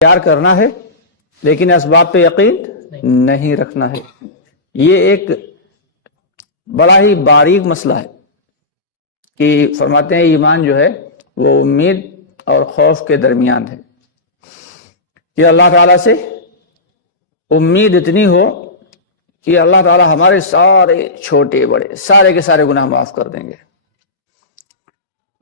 پیار کرنا ہے لیکن اسباب پہ یقین نہیں رکھنا ہے. یہ ایک بڑا ہی باریک مسئلہ ہے کہ فرماتے ہیں ایمان جو ہے وہ امید اور خوف کے درمیان ہے کہ اللہ تعالیٰ سے امید اتنی ہو کہ اللہ تعالیٰ ہمارے سارے چھوٹے بڑے سارے کے سارے گناہ معاف کر دیں گے،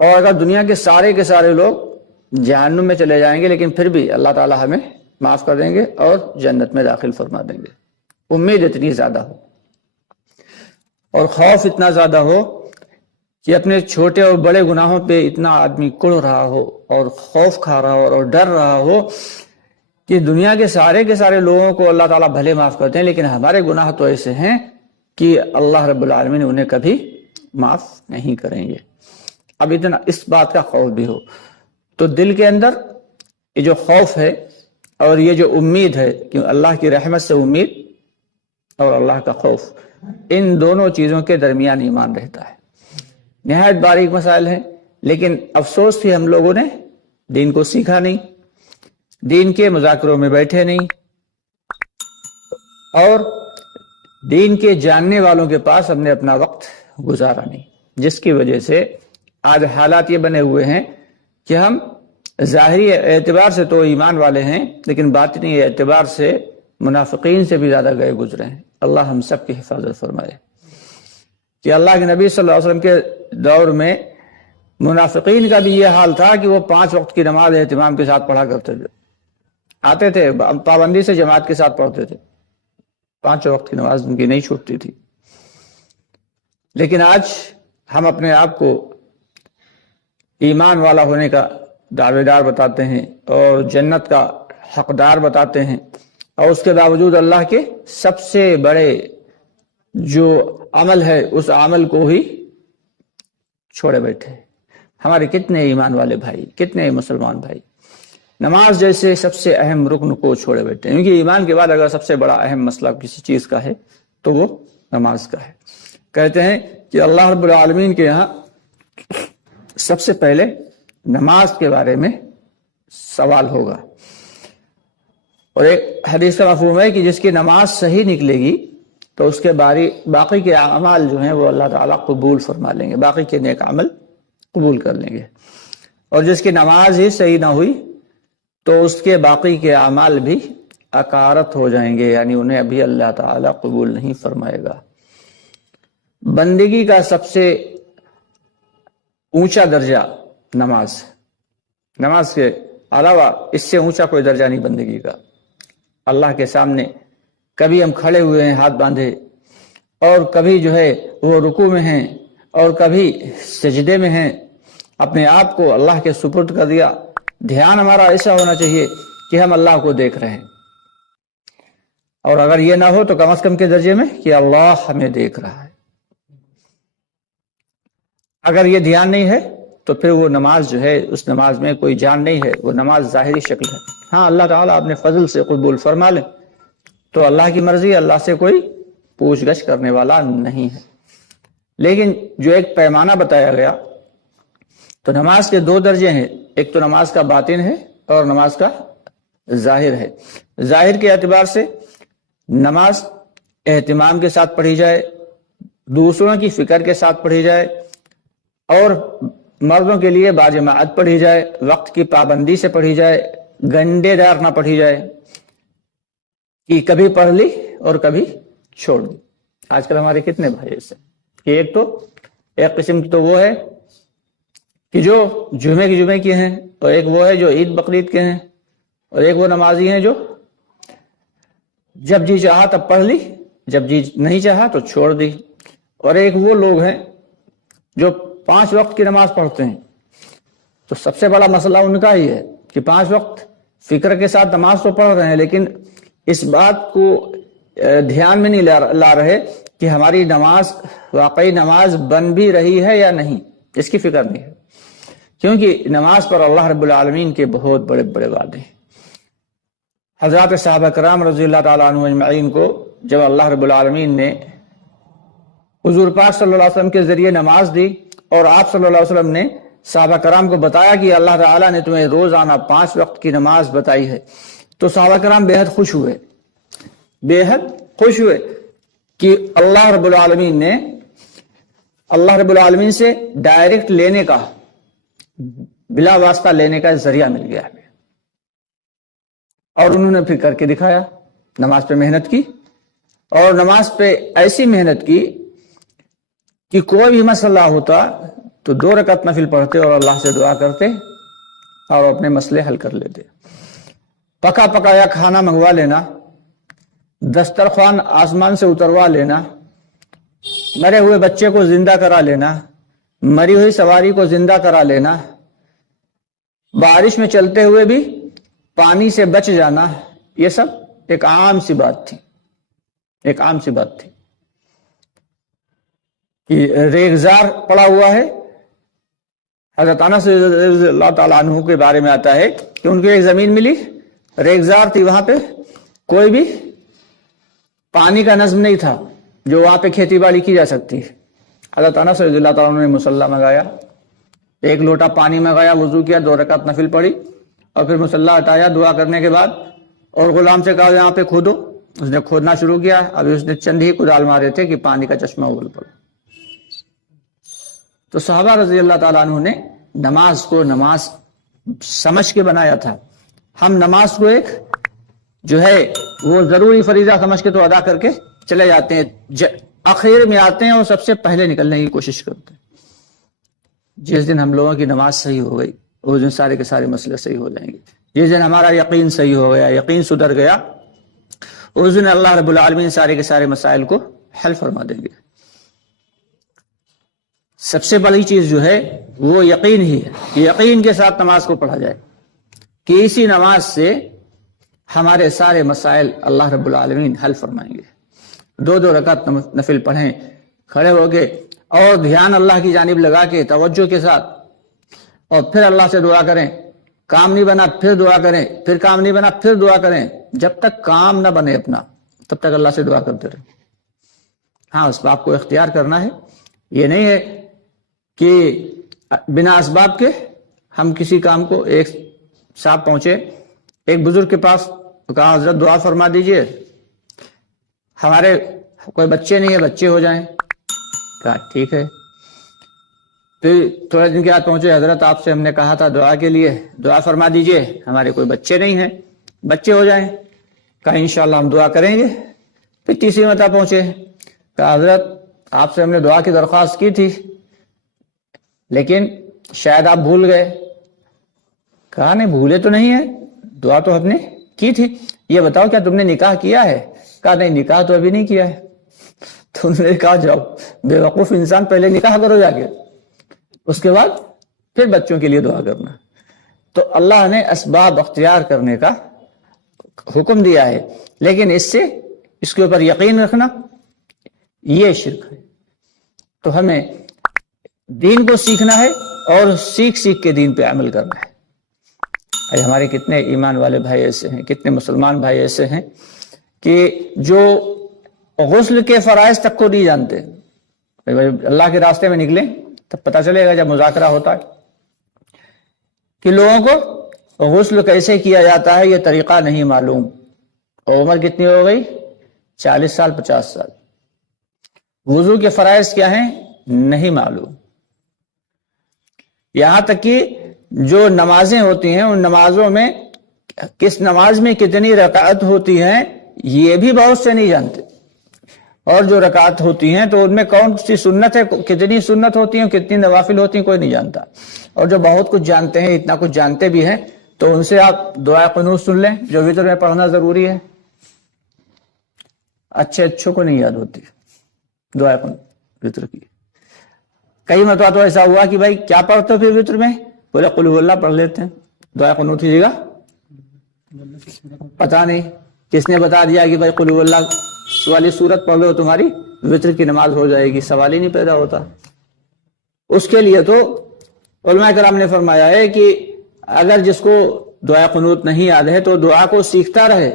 اور اگر دنیا کے سارے لوگ جہنم میں چلے جائیں گے لیکن پھر بھی اللہ تعالیٰ ہمیں معاف کر دیں گے اور جنت میں داخل فرما دیں گے. امید اتنی زیادہ ہو اور خوف اتنا زیادہ ہو کہ اپنے چھوٹے اور بڑے گناہوں پہ اتنا آدمی کڑ رہا ہو اور خوف کھا رہا ہو اور ڈر رہا ہو کہ دنیا کے سارے لوگوں کو اللہ تعالیٰ بھلے معاف کرتے ہیں لیکن ہمارے گناہ تو ایسے ہیں کہ اللہ رب العالمین انہیں کبھی معاف نہیں کریں گے. اب اتنا اس بات کا خوف بھی ہو تو دل کے اندر یہ جو خوف ہے اور یہ جو امید ہے کہ اللہ کی رحمت سے امید اور اللہ کا خوف، ان دونوں چیزوں کے درمیان ایمان رہتا ہے. نہایت باریک مسائل ہیں لیکن افسوس کہ ہم لوگوں نے دین کو سیکھا نہیں، دین کے مذاکروں میں بیٹھے نہیں، اور دین کے جاننے والوں کے پاس ہم نے اپنا وقت گزارا نہیں، جس کی وجہ سے آج حالات یہ بنے ہوئے ہیں کہ ہم ظاہری اعتبار سے تو ایمان والے ہیں لیکن باطنی اعتبار سے منافقین سے بھی زیادہ گئے گزرے ہیں. اللہ ہم سب کی حفاظت فرمائے. کہ اللہ کے نبی صلی اللہ علیہ وسلم کے دور میں منافقین کا بھی یہ حال تھا کہ وہ 5 وقت کی نماز اہتمام کے ساتھ پڑھا کرتے تھے، آتے تھے پابندی سے جماعت کے ساتھ پڑھتے تھے، 5 وقت کی نماز ان کی نہیں چھوٹتی تھی. لیکن آج ہم اپنے آپ کو ایمان والا ہونے کا دعوے دار بتاتے ہیں اور جنت کا حقدار بتاتے ہیں، اور اس کے باوجود اللہ کے سب سے بڑے جو عمل ہے اس عمل کو ہی چھوڑے بیٹھے. ہمارے کتنے ایمان والے بھائی، کتنے مسلمان بھائی نماز جیسے سب سے اہم رکن کو چھوڑے بیٹھے ہیں، کیونکہ ایمان کے بعد اگر سب سے بڑا اہم مسئلہ کسی چیز کا ہے تو وہ نماز کا ہے. کہتے ہیں کہ اللہ رب العالمین کے یہاں سب سے پہلے نماز کے بارے میں سوال ہوگا، اور ایک حدیث کا مفہوم ہے کہ جس کی نماز صحیح نکلے گی تو اس کے باقی کے اعمال جو ہیں وہ اللہ تعالیٰ قبول فرما لیں گے، باقی کے نیک عمل قبول کر لیں گے. اور جس کی نماز ہی صحیح نہ ہوئی تو اس کے باقی کے اعمال بھی اکارت ہو جائیں گے، یعنی انہیں ابھی اللہ تعالیٰ قبول نہیں فرمائے گا. بندگی کا سب سے اونچا درجہ نماز کے علاوہ اس سے اونچا کوئی درجہ نہیں بندگی کا. اللہ کے سامنے کبھی ہم کھڑے ہوئے ہیں ہاتھ باندھے، اور کبھی جو ہے وہ رکوع میں ہیں اور کبھی سجدے میں ہیں، اپنے آپ کو اللہ کے سپرد کر دیا. دھیان ہمارا ایسا ہونا چاہیے کہ ہم اللہ کو دیکھ رہے ہیں، اور اگر یہ نہ ہو تو کم از کم کے درجے میں کہ اللہ ہمیں دیکھ رہا ہے. اگر یہ دھیان نہیں ہے تو پھر وہ نماز جو ہے اس نماز میں کوئی جان نہیں ہے، وہ نماز ظاہری شکل ہے. ہاں اللہ تعالیٰ اپنے فضل سے قبول فرما لے تو اللہ کی مرضی، اللہ سے کوئی پوچھ گچھ کرنے والا نہیں ہے. لیکن جو ایک پیمانہ بتایا گیا تو نماز کے 2 درجے ہیں، ایک تو نماز کا باطن ہے اور نماز کا ظاہر ہے. ظاہر کے اعتبار سے نماز اہتمام کے ساتھ پڑھی جائے، دوسروں کی فکر کے ساتھ پڑھی جائے، اور مردوں کے لیے باجماعت پڑھی جائے، وقت کی پابندی سے پڑھی جائے، گنڈے دار نہ پڑھی جائے کہ کبھی پڑھ لی اور کبھی چھوڑ دی. آج کل ہمارے کتنے بھائی ایسے کہ ایک قسم کی تو وہ ہے کہ جو جمعے کی ہیں، اور ایک وہ ہے جو عید بقرعید کے ہیں، اور ایک وہ نمازی ہیں جو جب جی چاہا تب پڑھ لی، جب جی نہیں چاہا تو چھوڑ دی. اور ایک وہ لوگ ہیں جو 5 وقت کی نماز پڑھتے ہیں. تو سب سے بڑا مسئلہ ان کا ہی ہے کہ 5 وقت فکر کے ساتھ نماز تو پڑھ رہے ہیں لیکن اس بات کو دھیان میں نہیں لا رہے کہ ہماری نماز واقعی نماز بن بھی رہی ہے یا نہیں، اس کی فکر نہیں ہے. کیونکہ نماز پر اللہ رب العالمین کے بہت بڑے بڑے وعدے ہیں. حضرات صحابہ کرام رضی اللہ تعالیٰ عنہ اجمعین کو جب اللہ رب العالمین نے حضور پاک صلی اللہ علیہ وسلم کے ذریعے نماز دی اور آپ صلی اللہ علیہ وسلم نے صحابہ کرام کو بتایا کہ اللہ تعالیٰ نے تمہیں روزانہ 5 وقت کی نماز بتائی ہے، تو صحابہ کرام بے حد خوش ہوئے کہ اللہ رب العالمین سے ڈائریکٹ لینے کا، بلا واسطہ لینے کا ذریعہ مل گیا ہمیں۔ اور انہوں نے پھر کر کے دکھایا، نماز پہ محنت کی، اور نماز پہ ایسی محنت کی کہ کوئی بھی مسئلہ ہوتا تو 2 رکعت نفل پڑھتے اور اللہ سے دعا کرتے اور اپنے مسئلے حل کر لیتے۔ پکا پکایا کھانا منگوا لینا، دسترخوان آسمان سے اتروا لینا، مرے ہوئے بچے کو زندہ کرا لینا، مری ہوئی سواری کو زندہ کرا لینا، بارش میں چلتے ہوئے بھی پانی سے بچ جانا، یہ سب ایک عام سی بات تھی، کہ ریگزار پڑا ہوا ہے۔ حضرت انس رضی اللہ تعالیٰ عنہ کے بارے میں آتا ہے کہ ان کو ایک زمین ملی، ریگزار تھی، وہاں پہ کوئی بھی پانی کا نظم نہیں تھا جو وہاں پہ کھیتی باڑی کی جا سکتی۔ حضرت انس رضی اللہ تعالیٰ عنہ نے مصلی منگایا، 1 لوٹا پانی منگایا، وضو کیا، 2 رکعت نفل پڑھی، اور پھر مصلی ہٹایا دعا کرنے کے بعد، اور غلام سے کہا یہاں پہ کھودو، اس نے کھودنا شروع کیا۔ ابھی اس نے چند ہی کدال مارے تھے کہ پانی کا چشمہ ابل پڑا۔ تو صحابہ رضی اللہ تعالیٰ عنہ نے نماز کو نماز سمجھ کے بنایا تھا۔ ہم نماز کو ایک جو ہے وہ ضروری فریضہ سمجھ کے تو ادا کر کے چلے جاتے ہیں، آخر میں آتے ہیں اور سب سے پہلے نکلنے کی کوشش کرتے ہیں۔ جس دن ہم لوگوں کی نماز صحیح ہو گئی، اس دن سارے کے سارے مسئلے صحیح ہو جائیں گے۔ جس دن ہمارا یقین صحیح ہو گیا، یقین سدھر گیا، اس دن اللہ رب العالمین سارے کے سارے مسائل کو حل فرما دیں گے۔ سب سے بڑی چیز جو ہے وہ یقین ہی ہے، یقین کے ساتھ نماز کو پڑھا جائے کہ اسی نماز سے ہمارے سارے مسائل اللہ رب العالمین حل فرمائیں گے۔ 2 رکعت نفل پڑھیں کھڑے ہو کے، اور دھیان اللہ کی جانب لگا کے توجہ کے ساتھ، اور پھر اللہ سے دعا کریں۔ کام نہیں بنا پھر دعا کریں، پھر کام نہیں بنا پھر دعا کریں، جب تک کام نہ بنے اپنا تب تک اللہ سے دعا کرتے رہیں۔ ہاں، اسباب کو اختیار کرنا ہے، یہ نہیں ہے کہ بنا اسباب کے ہم کسی کام کو۔ ایک صاحب پہنچے ایک بزرگ کے پاس، کہا حضرت دعا فرما دیجئے، ہمارے کوئی بچے نہیں ہے، بچے ہو جائیں۔ کہا ٹھیک ہے۔ پھر تھوڑے دن کے بعد پہنچے، حضرت آپ سے ہم نے کہا تھا دعا کے لیے، دعا فرما دیجئے، ہمارے کوئی بچے نہیں ہیں، بچے ہو جائیں۔ کہا انشاءاللہ ہم دعا کریں گے۔ پھر تیسری مرتبہ پہنچے، کہا حضرت آپ سے ہم نے دعا کی درخواست کی تھی لیکن شاید آپ بھول گئے۔ کہا نہیں، بھولے تو نہیں ہے، دعا تو ہم نے کی تھی، یہ بتاؤ کیا تم نے نکاح کیا ہے؟ کہا نہیں، نکاح تو ابھی نہیں کیا ہے۔ تو انہوں نے کہا جاؤ بے وقوف انسان، پہلے نکاح کرو جا کے، اس کے بعد پھر بچوں کے لیے دعا کرنا۔ تو اللہ نے اسباب اختیار کرنے کا حکم دیا ہے، لیکن اس کے اوپر یقین رکھنا یہ شرک ہے۔ تو ہمیں دین کو سیکھنا ہے اور سیکھ کے دین پہ عمل کرنا ہے۔ آج ہمارے کتنے ایمان والے بھائی ایسے ہیں، کتنے مسلمان بھائی ایسے ہیں کہ جو غسل کے فرائض تک کو نہیں جانتے۔ اللہ کے راستے میں نکلیں تب پتہ چلے گا جب مذاکرہ ہوتا ہے کہ لوگوں کو غسل کیسے کیا جاتا ہے یہ طریقہ نہیں معلوم۔ اور عمر کتنی ہو گئی؟ 40 سال 50 سال۔ وضو کے فرائض کیا ہیں نہیں معلوم۔ یہاں تک کہ جو نمازیں ہوتی ہیں ان نمازوں میں کس نماز میں کتنی رکعت ہوتی ہیں یہ بھی بہت سے نہیں جانتے، اور جو رکعت ہوتی ہیں تو ان میں کون سی سنت ہے، کتنی سنت ہوتی ہیں، کتنی نوافل ہوتی ہیں، کوئی نہیں جانتا۔ اور جو بہت کچھ جانتے ہیں، اتنا کچھ جانتے بھی ہیں، تو ان سے آپ دعائے قنوت سن لیں جو وتر میں پڑھنا ضروری ہے۔ اچھوں کو نہیں یاد ہوتی دعائے قنوت وتر کی۔ کئی مرتبہ تو ایسا ہوا کہ بھائی کیا پڑھتے ہو پھر وتر میں؟ بولے قل هو اللہ پڑھ لیتے ہیں، دعائے قنوت کی جگہ پتہ نہیں کس نے بتا دیا کہ بھائی قل هو اللہ والی سورت پڑھ لو تمہاری وتر کی نماز ہو جائے گی، سوال ہی نہیں پیدا ہوتا۔ اس کے لیے تو علماء کرام نے فرمایا ہے کہ اگر جس کو دعائے قنوت نہیں یاد ہے تو دعا کو سیکھتا رہے،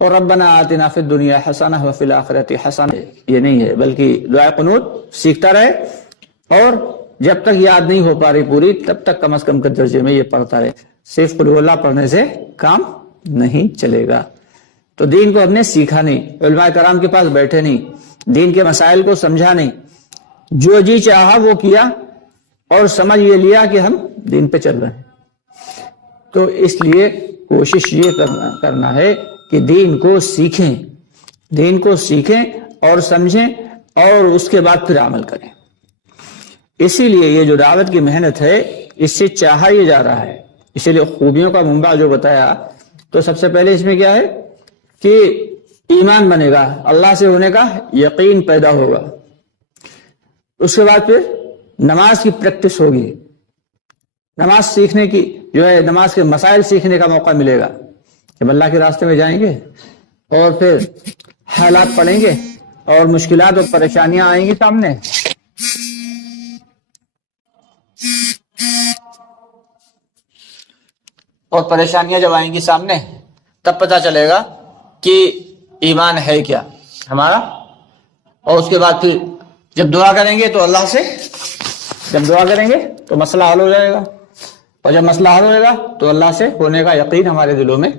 اور ربنا آتنا فی الدنیا حسنہ وفی الآخرۃ حسنہ، یہ نہیں ہے، بلکہ دعائے قنوت سیکھتا رہے اور جب تک یاد نہیں ہو پا رہی پوری تب تک کم از کم کے درجے میں یہ پڑھتا رہے. صرف قل هو اللہ پڑھنے سے کام نہیں چلے گا. تو دین کو ہم نے سیکھا نہیں، علماء کرام کے پاس بیٹھے نہیں، دین کے مسائل کو سمجھا نہیں، جو جی چاہا وہ کیا اور سمجھ یہ لیا کہ ہم دین پہ چل رہے ہیں. تو اس لیے کوشش یہ کرنا ہے کہ دین کو سیکھیں، دین کو سیکھیں اور سمجھیں اور اس کے بعد پھر عمل کریں. اسی لیے یہ جو دعوت کی محنت ہے اس سے چاہا یہ جا رہا ہے. اسی لیے خوبیوں کا منبع جو بتایا، تو سب سے پہلے اس میں کیا ہے کہ ایمان بنے گا، اللہ سے ہونے کا یقین پیدا ہوگا. اس کے بعد پھر نماز کی پریکٹس ہوگی، نماز سیکھنے کی جو ہے، نماز کے مسائل سیکھنے کا موقع ملے گا جب اللہ کے راستے میں جائیں گے اور پھر حالات پڑیں گے اور مشکلات اور پریشانیاں آئیں گی سامنے. اور پریشانیاں جب آئیں گی سامنے تب پتہ چلے گا کہ ایمان ہے کیا ہمارا. اور اس کے بعد پھر جب دعا کریں گے تو اللہ سے، جب دعا کریں گے تو مسئلہ حل ہو جائے گا، اور جب مسئلہ حل ہوئے گا تو اللہ سے ہونے کا یقین ہمارے دلوں میں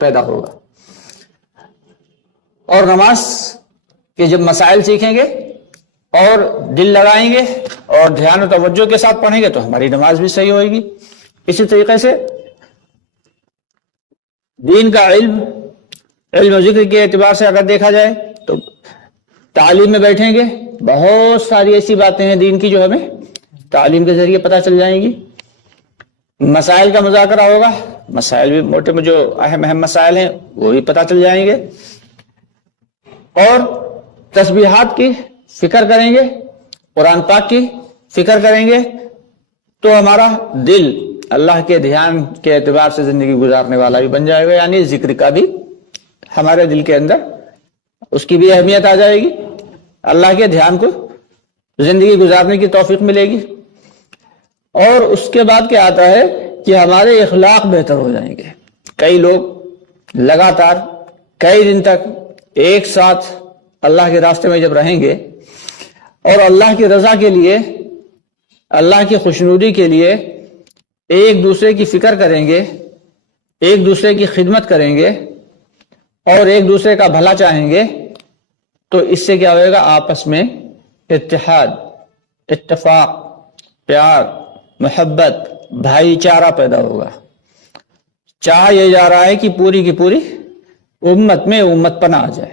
پیدا ہوگا. اور نماز کے جب مسائل سیکھیں گے اور دل لگائیں گے اور دھیان و توجہ کے ساتھ پڑھیں گے تو ہماری نماز بھی صحیح ہوئے گی. اسی طریقے سے دین کا علم و ذکر کے اعتبار سے اگر دیکھا جائے تو تعلیم میں بیٹھیں گے، بہت ساری ایسی باتیں ہیں دین کی جو ہمیں تعلیم کے ذریعے پتہ چل جائیں گی. مسائل کا مذاکرہ ہوگا، مسائل بھی موٹے میں جو اہم مسائل ہیں وہ بھی پتہ چل جائیں گے. اور تسبیحات کی فکر کریں گے، قرآن پاک کی فکر کریں گے تو ہمارا دل اللہ کے دھیان کے اعتبار سے زندگی گزارنے والا بھی بن جائے گا. یعنی ذکر کا بھی ہمارے دل کے اندر اس کی بھی اہمیت آ جائے گی، اللہ کے دھیان کو زندگی گزارنے کی توفیق ملے گی. اور اس کے بعد کیا آتا ہے کہ ہمارے اخلاق بہتر ہو جائیں گے. کئی لوگ لگاتار کئی دن تک ایک ساتھ اللہ کے راستے میں جب رہیں گے اور اللہ کی رضا کے لیے، اللہ کی خوشنودی کے لیے ایک دوسرے کی فکر کریں گے، ایک دوسرے کی خدمت کریں گے اور ایک دوسرے کا بھلا چاہیں گے تو اس سے کیا ہوئے گا؟ آپس میں اتحاد، اتفاق، پیار، محبت، بھائی چارہ پیدا ہوگا. چاہا یہ جا رہا ہے کہ پوری کی پوری امت میں امت پناہ آ جائے.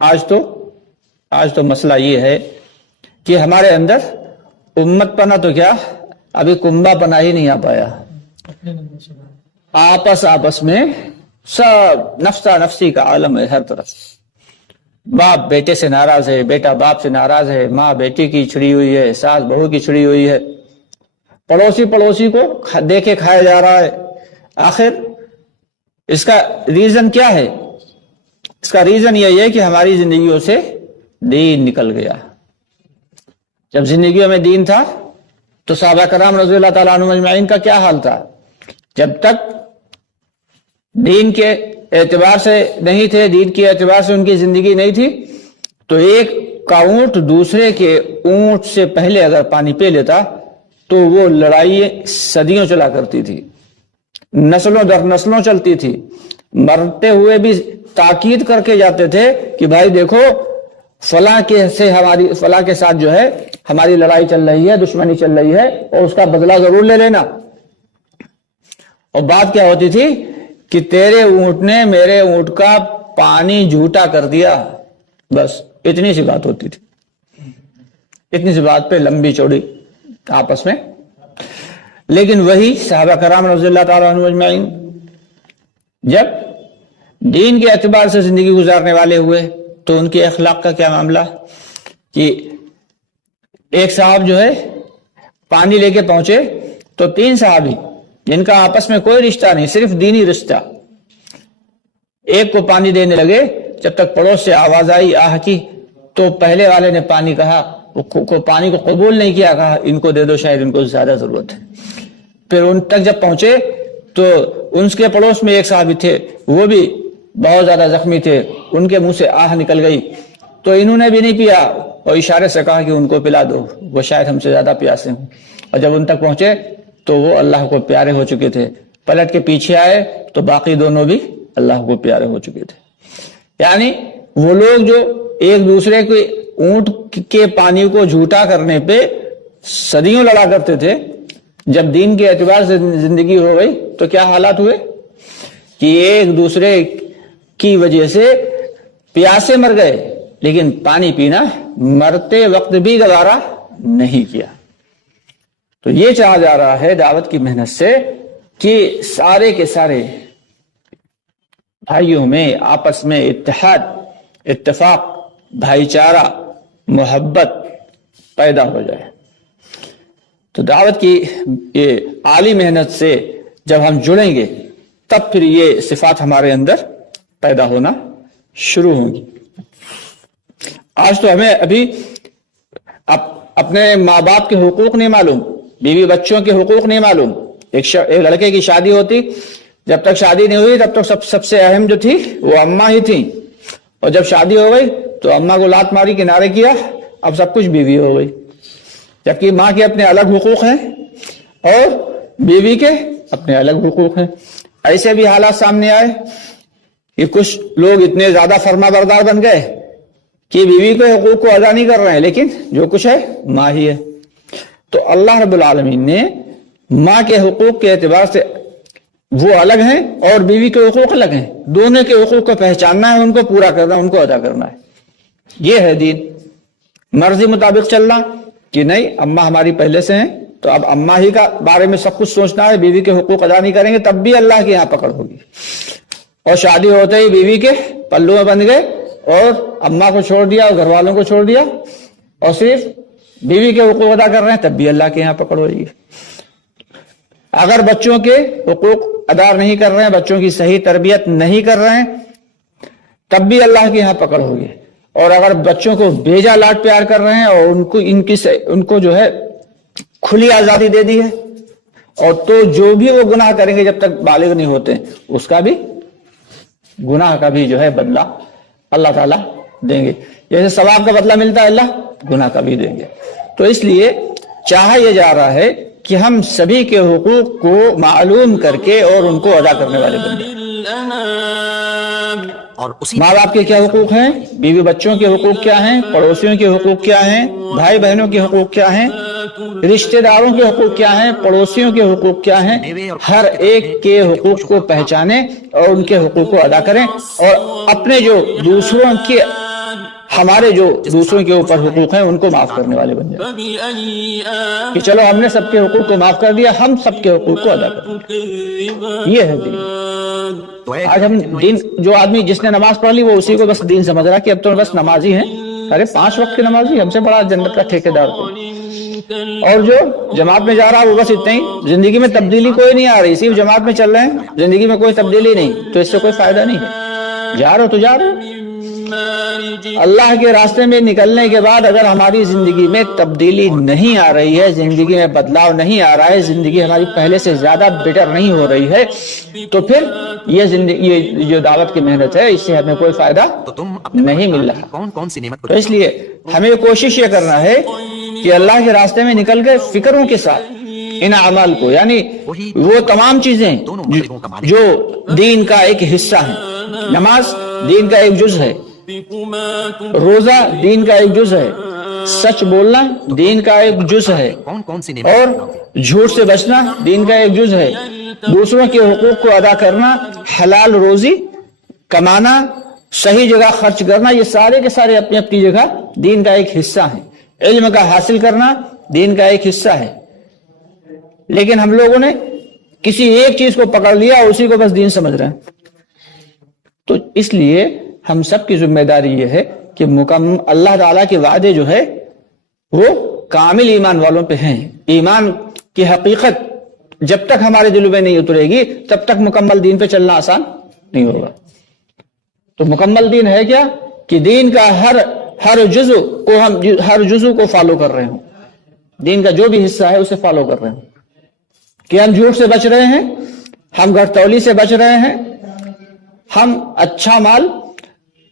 آج تو مسئلہ یہ ہے کہ ہمارے اندر امت پناہ تو کیا، ابھی کنبا پناہ ہی نہیں آ پایا. آپس میں سب نفسا نفسی کا عالم ہے ہر طرف. باپ بیٹے سے ناراض ہے، بیٹا باپ سے ناراض ہے، ماں بیٹی کی چھڑی ہوئی ہے، ساس بہو کی چھڑی ہوئی ہے، پڑوسی کو دیکھے کھایا جا رہا ہے. آخر اس کا ریزن کیا ہے؟ اس کا ریزن یہی ہے کہ ہماری زندگیوں سے دین نکل گیا. جب زندگیوں میں دین تھا تو صحابہ کرام رضی اللہ تعالیٰ عنہم اجمعین کا کیا حال تھا؟ جب تک دین کے اعتبار سے نہیں تھے، دین کے اعتبار سے ان کی زندگی نہیں تھی، تو ایک کا اونٹ دوسرے کے اونٹ سے پہلے اگر پانی پی لیتا تو وہ لڑائی صدیوں چلا کرتی تھی، نسلوں در نسلوں چلتی تھی. مرتے ہوئے بھی تاکید کر کے جاتے تھے کہ بھائی دیکھو فلاں کے ساتھ جو ہے ہماری لڑائی چل رہی ہے، دشمنی چل رہی ہے اور اس کا بدلہ ضرور لے لینا. اور بات کیا ہوتی تھی کہ تیرے اونٹ نے میرے اونٹ کا پانی جھوٹا کر دیا، بس اتنی سی بات ہوتی تھی. اتنی سی بات پہ لمبی چوڑی آپس میں. لیکن وہی صحابہ کرام رضی اللہ تعالیٰ عنہم اجمعین جب دین کے اعتبار سے زندگی گزارنے والے ہوئے تو ان کے اخلاق کا کیا معاملہ کہ ایک صاحب جو ہے پانی لے کے پہنچے تو 3 صحابی جن کا آپس میں کوئی رشتہ نہیں، صرف دینی رشتہ، ایک کو پانی دینے لگے. جب تک پڑوس سے آواز آئی آہ کی تو پہلے والے نے پانی کہا، پانی کو قبول نہیں کیا، کہا ان کو دے دو، شاید ان کو زیادہ ضرورت ہے. پھر ان تک جب پہنچے تو ان کے پڑوس میں ایک صحابی تھے، وہ بھی بہت زیادہ زخمی تھے، ان کے منہ سے آہ نکل گئی تو انہوں نے بھی نہیں پیا، اور اشارے سے کہا کہ ان کو پلا دو، وہ شاید ہم سے زیادہ پیاسے ہوں۔ اور جب ان تک پہنچے تو وہ اللہ کو پیارے ہو چکے تھے، پلٹ کے پیچھے آئے تو باقی دونوں بھی اللہ کو پیارے ہو چکے تھے۔ یعنی وہ لوگ جو ایک دوسرے کے اونٹ کے پانی کو جھوٹا کرنے پہ صدیوں لڑا کرتے تھے، جب دین کے اعتبار سے زندگی ہو گئی تو کیا حالات ہوئے کہ ایک دوسرے کی وجہ سے پیاسے مر گئے، لیکن پانی پینا مرتے وقت بھی گوارا نہیں کیا۔ تو یہ چاہا جا رہا ہے دعوت کی محنت سے کہ سارے کے سارے بھائیوں میں آپس میں اتحاد، اتفاق، بھائی چارہ، محبت پیدا ہو جائے۔ تو دعوت کی یہ عالی محنت سے جب ہم جڑیں گے تب پھر یہ صفات ہمارے اندر پیدا ہونا شروع ہوں گی۔ آج تو ہمیں ابھی اپنے ماں باپ کے حقوق نہیں معلوم، بیوی بچوں کے حقوق نہیں معلوم۔ ایک لڑکے کی شادی ہوتی، جب تک شادی نہیں ہوئی تب تک سب سے اہم جو تھی وہ اماں ہی تھیں، اور جب شادی ہو گئی تو اماں کو لات ماری، کنارے کیا، اب سب کچھ بیوی ہو گئی۔ جبکہ ماں کے اپنے الگ حقوق ہیں اور بیوی کے اپنے الگ حقوق ہیں۔ ایسے بھی حالات سامنے آئے کہ کچھ لوگ اتنے زیادہ فرما بردار بن گئے کہ بیوی کے حقوق کو ادا نہیں کر رہے ہیں، لیکن جو کچھ ہے ماں ہی ہے۔ تو اللہ رب العالمین نے ماں کے حقوق کے اعتبار سے وہ الگ ہیں اور بیوی کے حقوق الگ ہیں، دونوں کے حقوق کو پہچاننا ہے، ان کو پورا کرنا، ان کو ادا کرنا ہے۔ یہ ہے دین۔ مرضی مطابق چلنا کہ نہیں اماں ہماری پہلے سے ہیں تو اب اماں ہی کا بارے میں سب کچھ سوچنا ہے، بیوی کے حقوق ادا نہیں کریں گے تب بھی اللہ کے یہاں پکڑ ہوگی۔ اور شادی ہوتے ہی بیوی کے پلو میں بن گئے اور اماں کو چھوڑ دیا اور گھر والوں کو چھوڑ دیا اور صرف بیوی کے حقوق ادا کر رہے ہیں تب بھی اللہ کے یہاں پکڑ ہوگی۔ اگر بچوں کے حقوق ادا نہیں کر رہے ہیں، بچوں کی صحیح تربیت نہیں کر رہے ہیں تب بھی اللہ کے یہاں پکڑ ہوگی۔ اور اگر بچوں کو بیجا لاڈ پیار کر رہے ہیں اور ان کو جو ہے کھلی آزادی دے دی ہے، اور تو جو بھی وہ گناہ کریں گے جب تک بالغ نہیں ہوتے اس کا بھی گناہ کا بھی جو ہے بدلہ اللہ تعالیٰ دیں گے، جیسے ثواب کا بدلہ ملتا ہے اللہ گناہ کا بھی دیں گے۔ تو اس لیے چاہا یہ جا رہا ہے کہ ہم سبھی کے حقوق کو معلوم کر کے اور ان کو ادا کرنے والے بن جائیں۔ ماں باپ کے کیا حقوق ہیں، بیوی بچوں کے حقوق کیا ہیں، پڑوسیوں کے حقوق کیا ہیں، بھائی بہنوں کے حقوق کیا ہیں، رشتہ داروں کے حقوق کیا ہیں، پڑوسیوں کے حقوق کیا ہیں، ہر ایک کے حقوق کو پہچانیں اور ان کے حقوق کو ادا کریں، اور اپنے جو ہمارے جو دوسروں کے اوپر حقوق ہیں ان کو معاف کرنے والے بن جائیں کہ چلو ہم نے سب کے حقوق کو معاف کر دیا، ہم سب کے حقوق کو ادا کریں۔ یہ ہے دین۔ آج ہم دین، جو آدمی جس نے نماز پڑھ لی وہ اسی کو بس دین سمجھ رہا کہ اب تو بس نمازی ہیں، ارے 5 وقت کی نمازی، ہم سے بڑا جنت کا ٹھیکیدار کوئی۔ اور جو جماعت میں جا رہا وہ بس اتنا ہی، زندگی میں تبدیلی کوئی نہیں آ رہی، صرف جماعت میں چل رہے ہیں، زندگی میں کوئی تبدیلی نہیں، تو اس سے کوئی فائدہ نہیں ہے۔ جا رہے ہو تو جا رہے ہو، اللہ کے راستے میں نکلنے کے بعد اگر ہماری زندگی میں تبدیلی نہیں آ رہی ہے، زندگی میں بدلاؤ نہیں آ رہا ہے، زندگی ہماری پہلے سے زیادہ بیٹر نہیں ہو رہی ہے، تو پھر یہ جو دعوت کی محنت ہے اس سے ہمیں کوئی فائدہ نہیں مل رہا۔ تو اس لیے ہمیں کوشش یہ کرنا ہے کہ اللہ کے راستے میں نکل کے فکروں کے ساتھ ان اعمال کو، یعنی وہ تمام چیزیں جو دین کا ایک حصہ ہیں، نماز دین کا ایک جز ہے، روزہ دین کا ایک جز ہے، سچ بولنا دین کا ایک جز ہے، اور جھوٹ سے بچنا دین کا ایک جز ہے، دوسروں کے حقوق کو ادا کرنا، حلال روزی کمانا، صحیح جگہ خرچ کرنا، یہ سارے کے سارے اپنی اپنی جگہ دین کا ایک حصہ ہیں۔ علم کا حاصل کرنا دین کا ایک حصہ ہے، لیکن ہم لوگوں نے کسی ایک چیز کو پکڑ لیا اور اسی کو بس دین سمجھ رہے ہیں۔ تو اس لیے ہم سب کی ذمہ داری یہ ہے کہ اللہ تعالیٰ کے وعدے جو ہے وہ کامل ایمان والوں پہ ہیں۔ ایمان کی حقیقت جب تک ہمارے دلوں میں نہیں اترے گی تب تک مکمل دین پہ چلنا آسان نہیں ہوگا۔ تو مکمل دین ہے کیا کہ دین کا ہر جزو کو فالو کر رہے ہوں، دین کا جو بھی حصہ ہے اسے فالو کر رہے ہوں، کہ ہم جھوٹ سے بچ رہے ہیں، ہم گھر تولی سے بچ رہے ہیں، ہم اچھا مال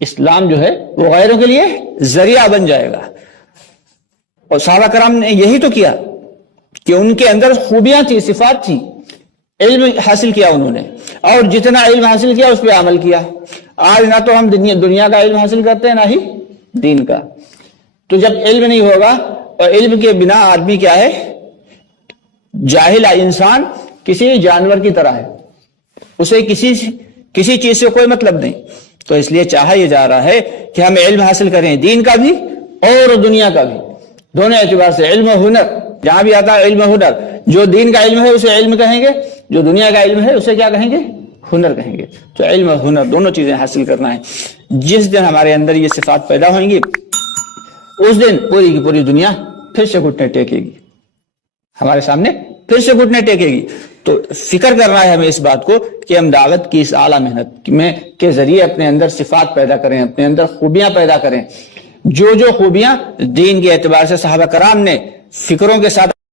اسلام جو ہے وہ غیروں کے لیے ذریعہ بن جائے گا. اور صحابہ کرام نے یہی تو کیا کہ ان کے اندر خوبیاں تھی، صفات تھی، علم حاصل کیا انہوں نے، اور جتنا علم حاصل کیا اس پہ عمل کیا. آج نہ تو ہم دنیا کا علم حاصل کرتے ہیں نہ ہی دین کا. تو جب علم نہیں ہوگا، اور علم کے بنا آدمی کیا ہے؟ جاہل انسان کسی جانور کی طرح ہے، اسے کسی چیز سے کوئی مطلب نہیں. تو اس لیے چاہا یہ جا رہا ہے کہ ہم علم حاصل کریں، دین کا بھی اور دنیا کا بھی، دونوں اعتبار سے. علم و ہنر، جہاں بھی آتا ہے علم و ہنر. جو دین کا علم ہے اسے علم کہیں گے، جو دنیا کا علم ہے اسے کیا کہیں گے؟ ہنر کہیں گے. تو علم و ہنر دونوں چیزیں حاصل کرنا ہے. جس دن ہمارے اندر یہ صفات پیدا ہوئیں گی، اس دن پوری کی پوری دنیا پھر سے گھٹنے ٹیکے گی، ہمارے سامنے پھر سے گھٹنے ٹیکے گی. تو فکر کرنا ہے ہمیں اس بات کو کہ ہم دعوت کی اس اعلیٰ محنت میں کے ذریعے اپنے اندر صفات پیدا کریں، اپنے اندر خوبیاں پیدا کریں. جو خوبیاں دین کے اعتبار سے صحابہ کرام نے فکروں کے ساتھ